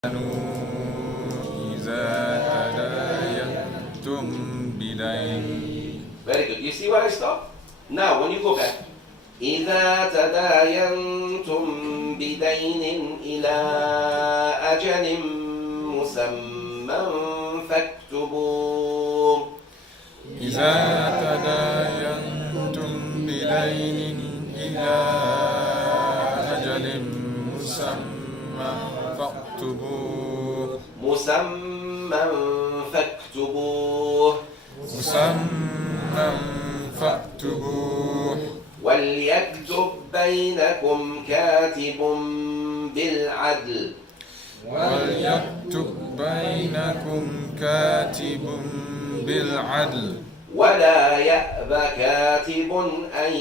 إذا تداينتم بدين. Very good. You see where I stop? Now when you go back. إذا تداينتم بدين إلى أجل مسمى فاكتبوه. إذا تداينتم بدين إلى أجل مسمى فاكتبوه. مسمى فاكتبوه. مسمى فاكتبوه. وليكتب بينكم كاتب بالعدل. وليكتب بينكم كاتب بالعدل. ولا يأب كاتب أن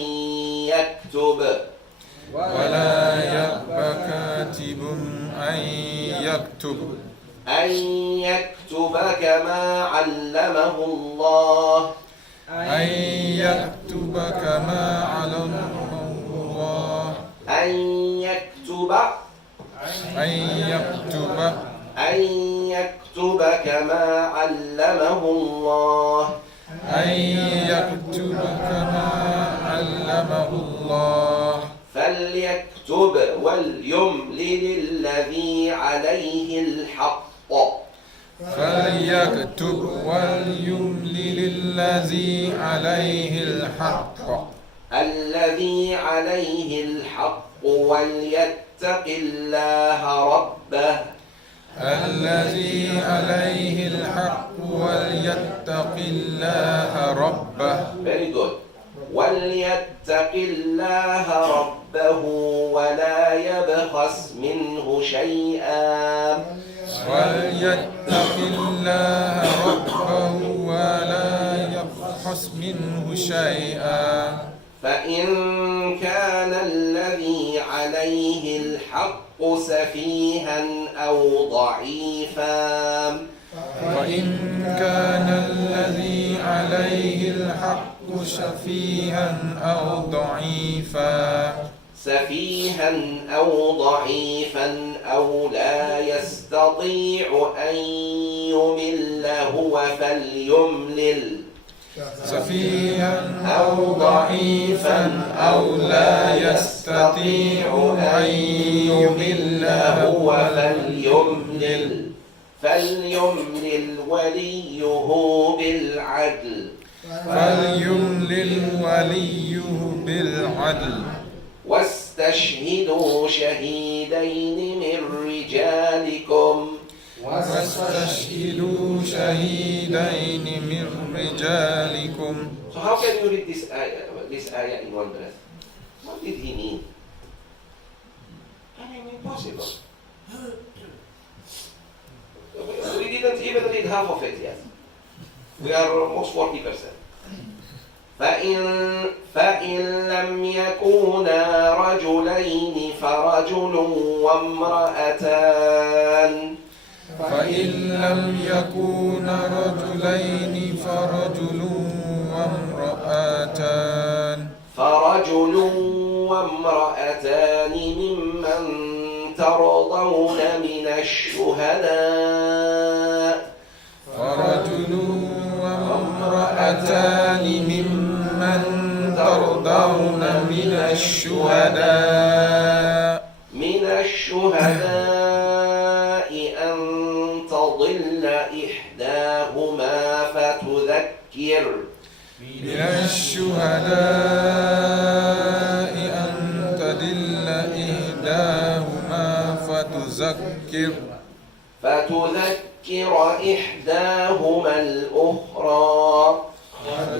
يكتب. ولا يأب كاتب أن يكتب. أن يكتب كما علمه الله. أن يكتب كما علمه الله. أن يكتب. أن يكتب. أن يكتب كما علمه الله. أن يكتب كما علمه الله. فليكتب وليملل الذي عليه الحق. فليكتب وليملل الذي عليه الحق. الذي عليه الحق وليتق الله ربه. الذي عليه الحق وليتق الله ربه. Very good. وليتق الله ربه ولا يبخس منه شيئا. وليتق الله ربه ولا يبخس منه شيئا. فإن كان الذي عليه الحق سفيها أو ضعيفا. وإن كان الذي عليه الحق سفيها أو ضعيفا. سفيها أو ضعيفا أو لا يستطيع أن يمل هو فليملل. سفيها أو ضعيفا أو لا يستطيع أن يمل هو فليملل. فليملل وليه بالعدل. فليملل وليه بالعدل. واستشهدوا شهيدين من رجالكم. واستشهدوا شهيدين من رجالكم. So how can you read this ayah in one breath? What did he mean? I mean, impossible. We didn't even read half of it yet. We are almost 40%. فإن لم يكونا رجلين فرجل وامرأتان. فإن لم يكونا رجلين فرجل وامرأتان. فرجل وامرأتان ممن ترضون من الشهداء. فرجل وامرأتان ممن ترضون من الشهداء. من الشهداء أن تضل إحداهما فتذكر. من الشهداء أن تدل إحداهما فتذكر. فتذكر إحداهما الأخرى.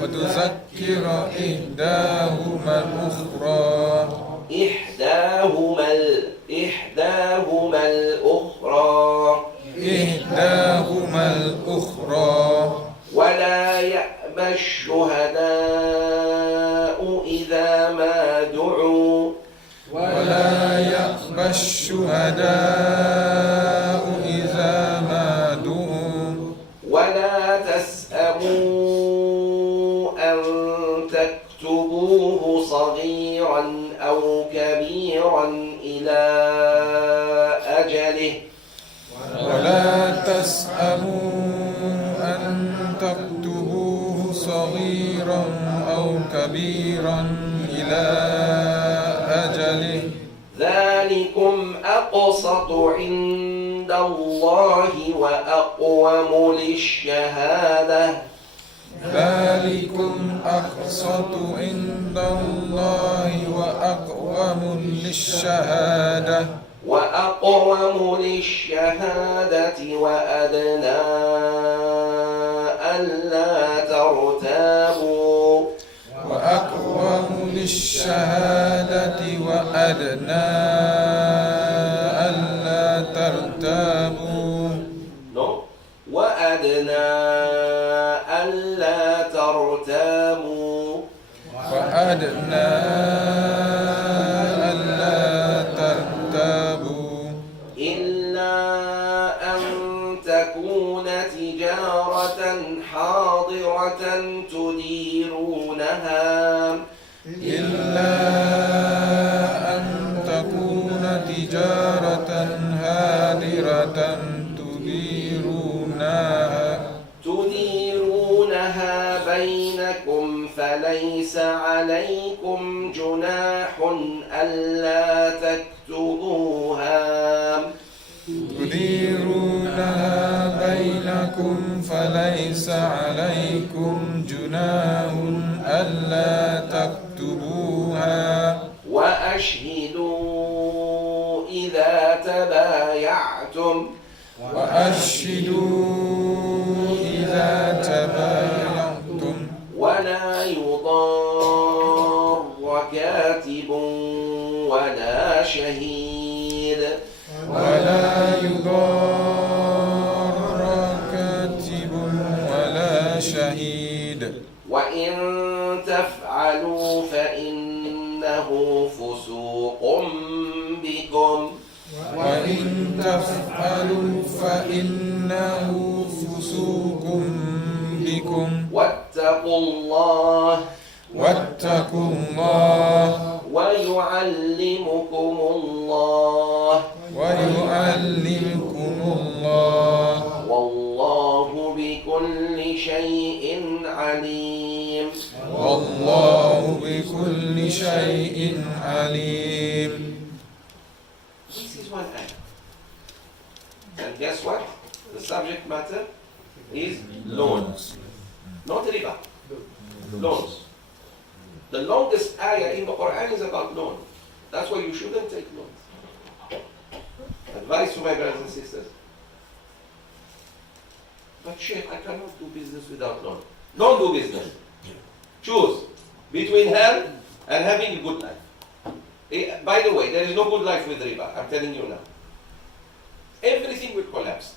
وتذكر إحداهما الأخرى. إحداهما الأخرى. إحداهما الأخرى. ولا يأبى الشهداء إذا ما دعوا. ولا يأبى الشهداء إذا ما دعوا. ولا تسأموا أن تكتبوه صغيرا أو كبيرا إلى أجله. ولا تسأموا أن تكتبوه صغيرا أو كبيرا إلى أجله ذلكم أقسط عند الله وأقوم للشهادة ذلكم أقسط عند الله وأقوم للشهادة وأدنى ألا ترتابوا وأقوم للشهادة وأدنى ألا ترتابوا وأدنى ألا ترتابوا وأدنى ألا ترتابوا إلا أن تكون تجارة حاضرة تديرونها إلا أن تكون تجارة هادرة تديرونها بينكم فليس عليكم جناح ألا تكتبوها فليس عليكم جناح ألا تكتبوها وأشهدوا إذا تبايعتم ولا يضار كاتب ولا شهيد وإن تفعلوا فإنه فسوق بكم واتقوا الله ويعلمكم الله والله بكل شيء عليم This is one ayah. And guess what? The subject matter is loans. Not riba. Loans. The longest ayah in the Quran is about loan. That's why you shouldn't take loans. Advice to my brothers and sisters. But Sheikh, I cannot do business without loan. Don't do business. Choose between hell and having a good life. By the way, there is no good life with riba. I'm telling you now. Everything will collapse.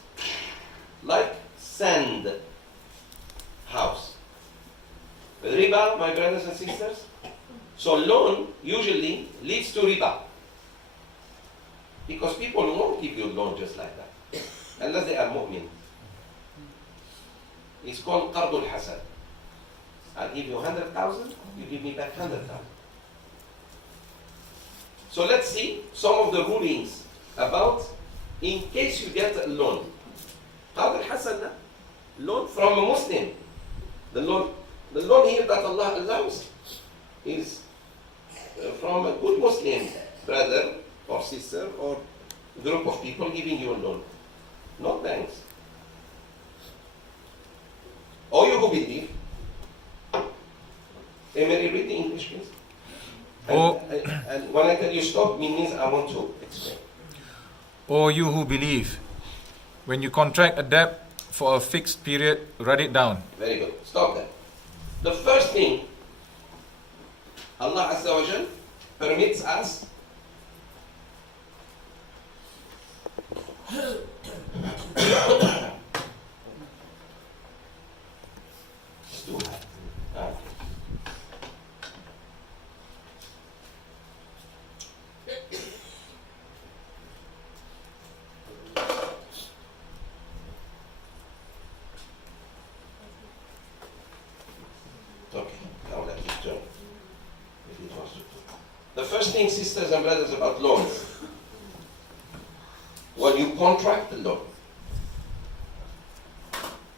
Like sand house. With riba, my brothers and sisters. So loan usually leads to riba. Because people won't give you loan just like that. Unless they are mu'min. It's called qardul hasan. I'll give you 100,000, you give me back 100,000. So let's see some of the rulings about in case you get a loan. Qardul hasan, loan from a Muslim. The loan here that Allah allows is from a good Muslim brother or sister or group of people giving you a loan. Not banks. Or you who believe. Emery, read the English, please. And when I tell you stop, means I want to explain. O you who believe, when you contract a debt for a fixed period, write it down. Very good. Stop that. The first thing Allah Azza wa Jal permits us sisters and brothers, about loans. When you contract a loan.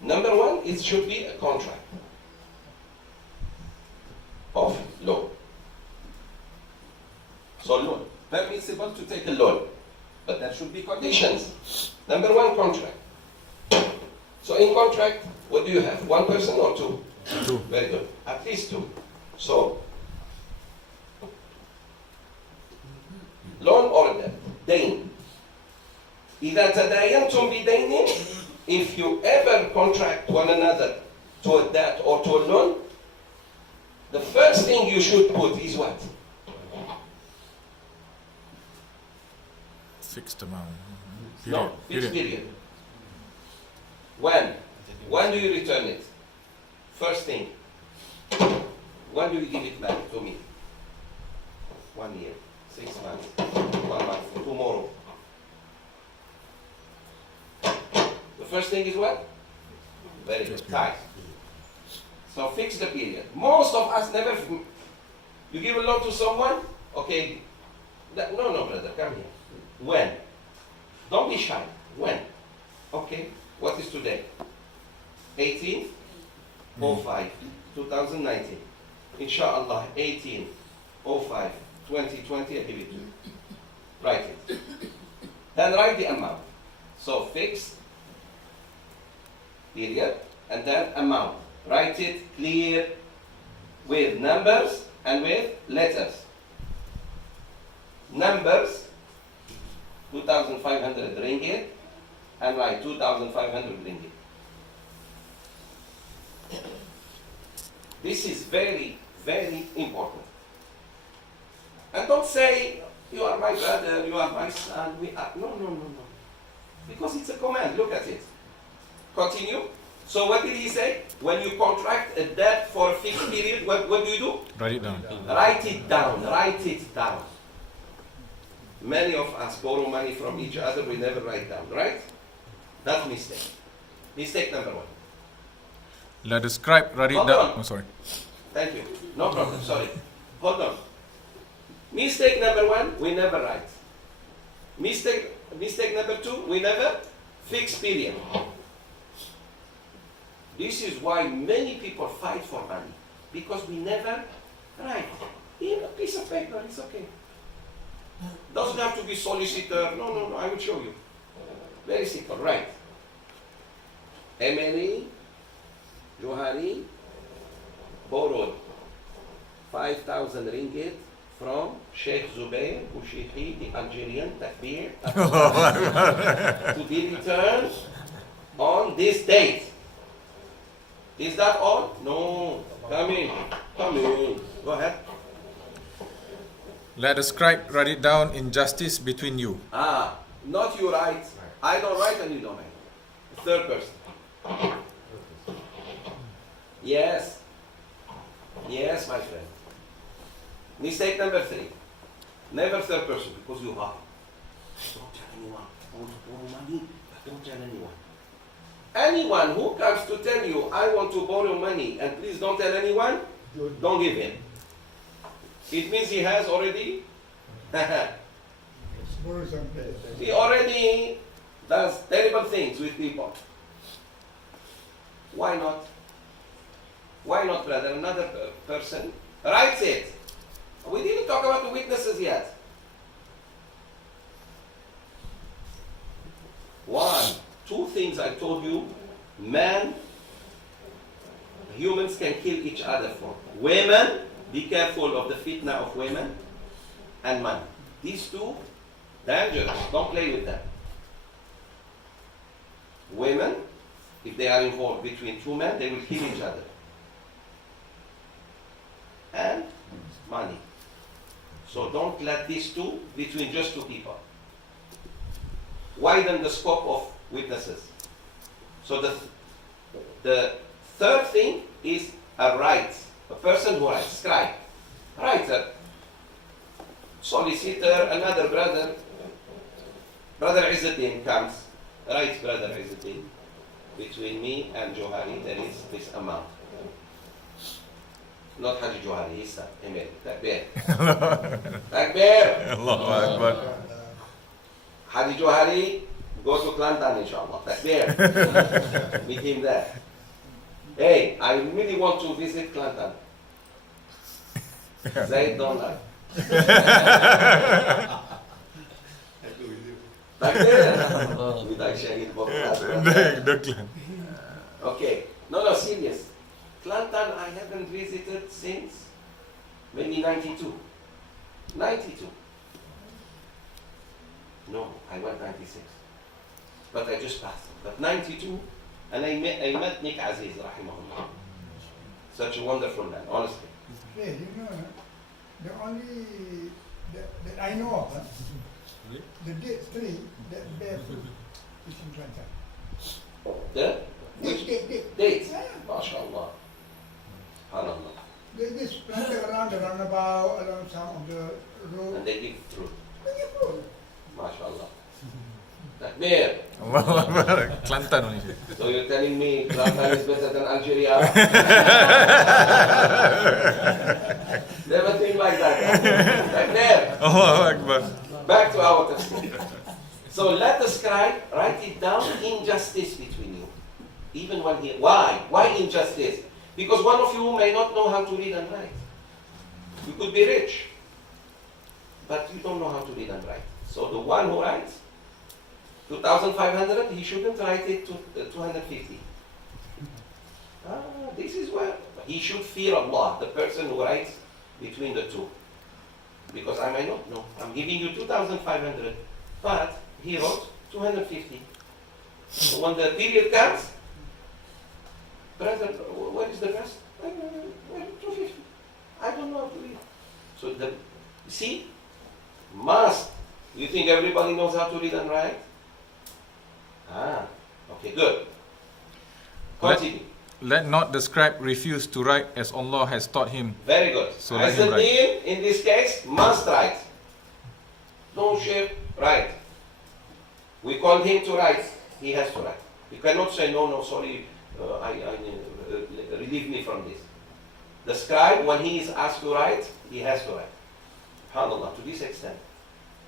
Number one, it should be a contract of loan. So loan, permissible to take a loan, but there should be conditions. Number one, contract. So in contract, what do you have? One person or two? Two. Very good. At least two. So, loan or debt? Dain. إذا تداينتم بدين, if you ever contract one another to a debt or to a loan, the first thing you should put is what? Fixed amount. No, fixed period. When? When do you return it? First thing. When do you give it back to me? 1 year, 6 months, 1 month, tomorrow. The first thing is what? Very good. Time. So fix the period. Most of us never. You give a loan to someone, okay. No, brother, come here. When? Don't be shy. When? Okay. What is today? 18/05, 2019. Inshallah, 18/05, 2020, I give it to you. Write it. Then write the amount. So fix, period, and then amount. Write it clear with numbers and with letters. Numbers, 2,500 ringgit, and write 2,500 ringgit. This is very, very important. And don't say, you are my brother, you are my son, we are. No. Because it's a command, look at it. Continue. So what did he say? When you contract a debt for a fixed period, what do you do? Write it down. Write it down, write it down. Many of us borrow money from each other, we never write down, right? That's mistake. Mistake number one. Let the scribe write it Hold down. on. Oh, sorry. Thank you. No problem, sorry. Hold on. Mistake number one, we never write. Mistake number two, we never fix period. This is why many people fight for money. Because we never write. In a piece of paper, it's okay. Doesn't have to be solicitor. No, I will show you. Very simple, right. Emily Johari borrowed 5,000 ringgit from Sheikh Zoubir Class, the Algerian Tafseer, to be returned on this date. Is that all? No. Come in. Go ahead. Let the scribe write it down in justice between you. Not you write. I don't write and you don't write. Third person. Yes. Yes, my friend. Mistake number three. Never third person because you are. Don't tell anyone. I want to borrow money, but don't tell anyone. Anyone who comes to tell you, I want to borrow money and please don't tell anyone, don't give him. It means he has already, he already does terrible things with people. Why not? Why not, brother? Another person writes it. We didn't talk about the witnesses yet. 1, 2 things I told you. Humans can kill each other for. Women, be careful of the fitna of women. And money. These two, dangerous. Don't play with them. Women, if they are involved between two men, they will kill each other. And money. So don't let these two between just two people. Widen the scope of witnesses. So the third thing is a right. A person who writes, scribe, writer, solicitor, another brother. Brother Izzuddin comes, writes Brother Izzuddin, between me and Johari there is this amount. Not Haji Johari, he's Emel. Takbir. Takbir. Allahu Akbar. Haji Johari Go to Kelantan, inshallah. Tafseer. Meet him there. Hey, I really want to visit Kelantan. Zaid don't like. Tafseer. Without sharing it. Okay. No, serious. Kelantan I haven't visited since maybe 92. 92. No, I went 96. But I just passed. But 92, and I met Nick Aziz, rahimahullah. Such a wonderful man, honestly. Hey, you know, the only that I know of, the date 3, that barefoot is in Kelantan. The Date. dates. Yeah. MashaAllah. SubhanAllah. They just planted around the roundabout, around some of the road. And they give fruit. They give fruit. MashaAllah. Takbir. Kelantan only. So you're telling me Kelantan is better than Algeria? Never think like that. Takbir. Allahu Akbar. Back to our tafsir. So let the scribe write it down, injustice between you. Even when he, why? Why injustice? Because one of you may not know how to read and write. You could be rich, but you don't know how to read and write. So the one who writes 2,500, he shouldn't write it to 250. This is where he should fear Allah, the person who writes between the two. Because I may not know. I'm giving you 2,500, but he wrote 250. So when the period comes, brother, what is the rest? 250. I don't know how to read. So see, must. You think everybody knows how to read and write? Okay, good. Continue. Let not the scribe refuse to write as Allah has taught him. Very good. So let As him the deen, in this case, must write. Don't share, write. We call him to write. He has to write. You cannot say, no, sorry, relieve me from this. The scribe, when he is asked to write, he has to write. SubhanAllah, to this extent.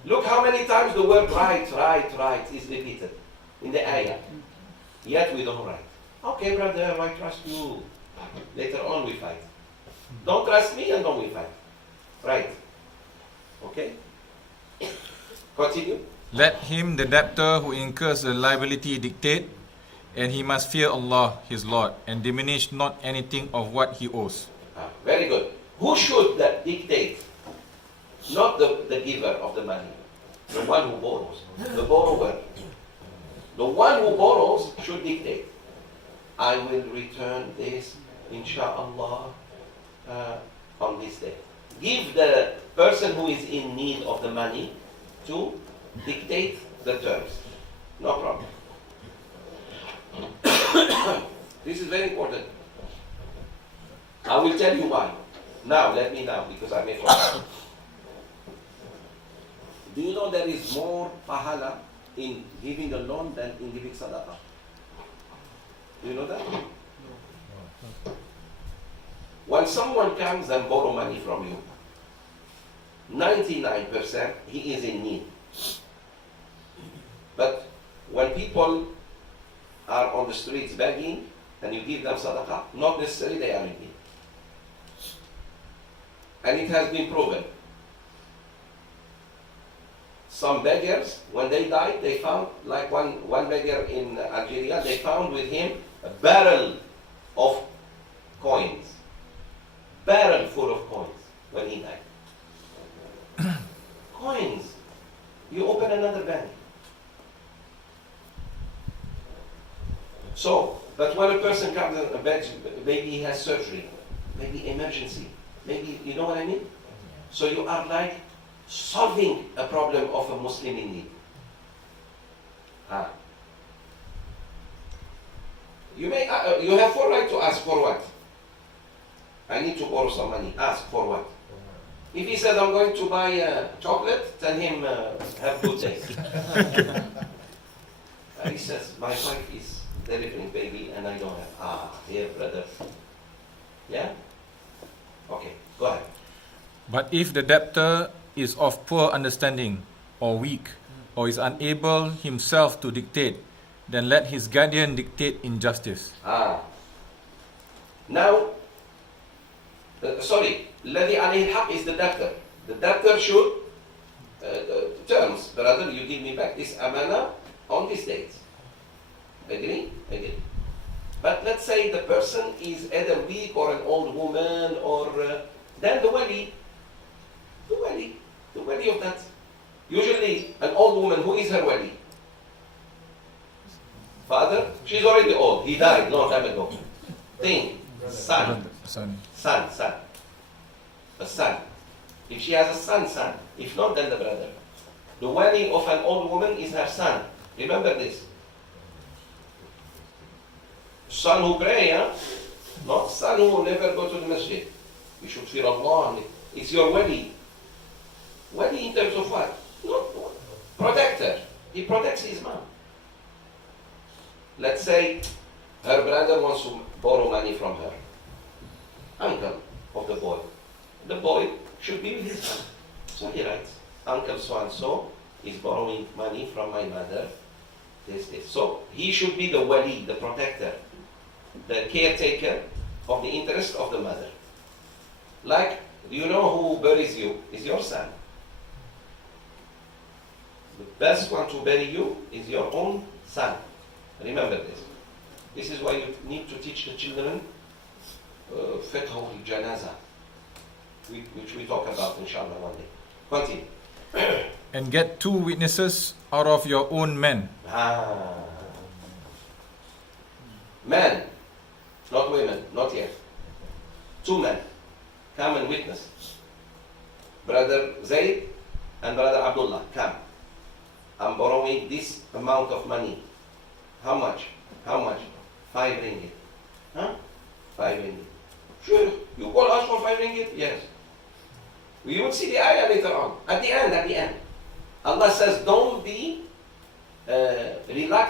Look how many times the word write is repeated in the ayah. Yet we don't write. Okay, brother, I trust you. Later on we fight. Don't trust me and don't we fight. Right. Okay? Continue. Let him, the debtor who incurs the liability, dictate, and he must fear Allah, his Lord, and diminish not anything of what he owes. Very good. Who should that dictate? Not the giver of the money. The one who borrows. The borrower. The one who borrows should dictate. I will return this, insha'Allah, on this day. Give the person who is in need of the money to dictate the terms. No problem. This is very important. I will tell you why. Let me because I may forget. Do you know there is more pahala in giving a loan than in giving sadaqah? Do you know that? When someone comes and borrow money from you, 99% he is in need. But when people are on the streets begging and you give them sadaqah, not necessarily they are in need. And it has been proven. Some beggars, when they died, they found, like one beggar in Algeria, they found with him a barrel of coins. Barrel full of coins when he died. Coins. You open another bank. So, but when a person comes and begs, maybe he has surgery, maybe emergency, maybe, you know what I mean? So you are like solving a problem of a Muslim in need. You have full right to ask for what? I need to borrow some money. Ask for what? If he says, I'm going to buy chocolate, tell him, have good day. He says, my wife is delivering baby and I don't have. Here, brother. Yeah? Okay, go ahead. But if the debtor is of poor understanding or weak, or is unable himself to dictate, then let his guardian dictate injustice. Now, sorry, الذي عليه الحق is the debtor. The debtor should, terms, brother, you give me back this amana on this date. Agree? Agree. But let's say the person is either weak or an old woman, or then the wali of that. Usually, an old woman, who is her wali? Father? She's already old. He died long time ago. Think. Son. A son. If she has a son. If not, then the brother. The wali of an old woman is her son. Remember this. Son who pray, huh? Not son who never go to the masjid. You should fear Allah. It's your wali. Wali in terms of what? Not protector. He protects his mom. Let's say her brother wants to borrow money from her. Uncle of the boy. The boy should be with his son. So he writes, Uncle so-and-so is borrowing money from my mother. This. So he should be the wali, the protector, the caretaker of the interest of the mother. Like, do you know who buries you? Is your son. The best one to bury you is your own son. Remember this. This is why you need to teach the children fiqh al-janaza, which we talk about inshallah one day. Continue. And get 2 witnesses out of your own men. Men, not women, not yet. 2 men, come and witness. Brother Zayd and Brother Abdullah, come. I'm borrowing this amount of money. How much? 5 ringgit. Huh? 5 ringgit. Sure, you call us for 5 ringgit? Yes. We will see the ayah later on. At the end. Allah says, don't be reluctant